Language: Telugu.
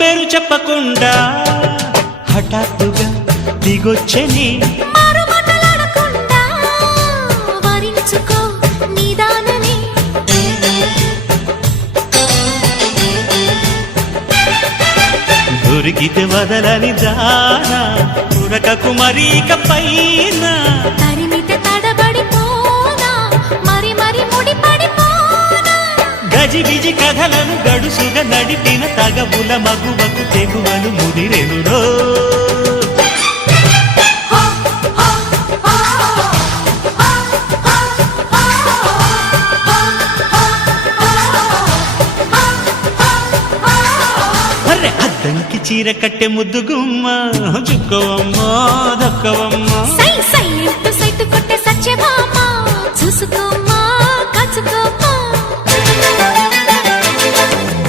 పేరు చెప్పకుండా హఠాత్తుగా దిగొచ్చని దొరికితే వదలని జానా ఉరకకు మరీక పైన తరిమితే తడబడిపోనా మరి మరి ముడిపడిపోనా గజిబిజి కథలను గడుసుగా నడిపిన తగవుల మగువకు తెగువలు ముదిరెనురో అద్దంకి చీర కట్టె ముద్దు గుమ్మ చుక్కవమ్మ దక్కవమ్మ సై సై సైటు కొట్టే సత్యభామ